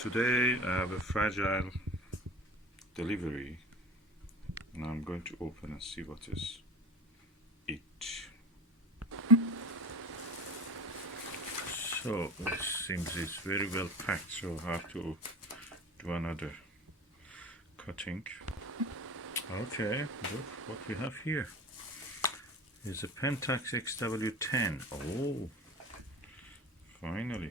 Today I have a fragile delivery and I'm going to open and see what is it. So it seems it's very well packed, so I have to do another cutting. Okay, look what we have here is a PENTAX XW-10. Oh, finally.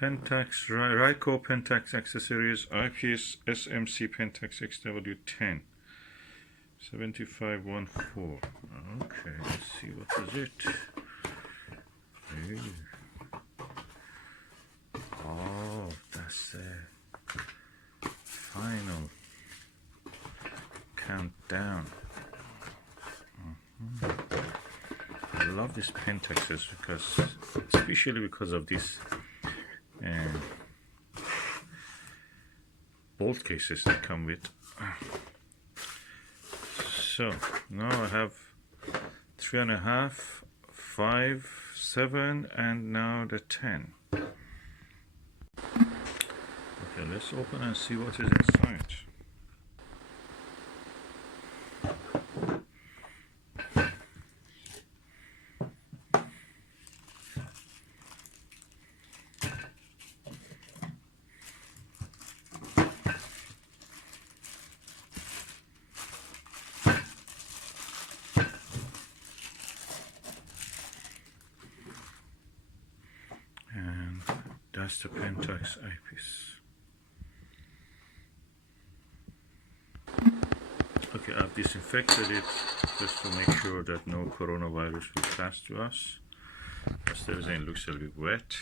PENTAX Ryco PENTAX XW-series Eyepiece SMC PENTAX XW-10 7514. Okay, let's see what is it. Hey. Oh, that's the final countdown. I love these PENTAXes especially because of this bolt cases that come with. So now I have 3.5, 5, 7, and now the 10. Okay, let's open and see what is inside. And that's the PENTAX eyepiece. Okay, I've disinfected it just to make sure that no coronavirus will pass to us. As everything looks a little bit wet.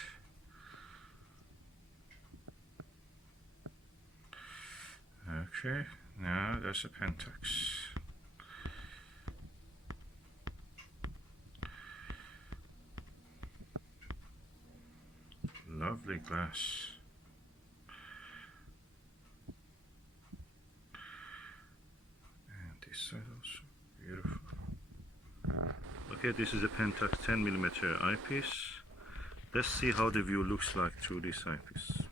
Okay, now that's a PENTAX. Lovely glass. And this side also beautiful. Okay, this is a PENTAX 10mm eyepiece. Let's see how the view looks like through this eyepiece.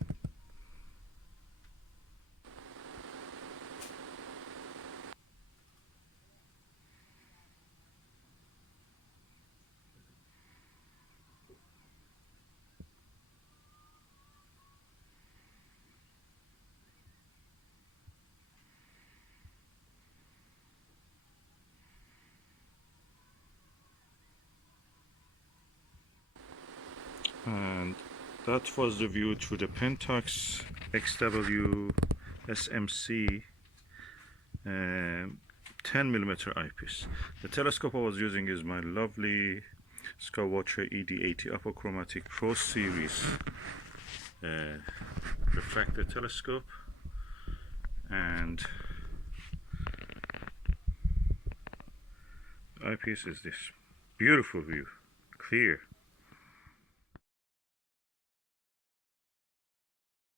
And that was the view through the PENTAX XW SMC 10mm eyepiece. The telescope I was using is my lovely Skywatcher ED80 Apochromatic Pro Series refractor telescope, and the eyepiece is this beautiful view, clear.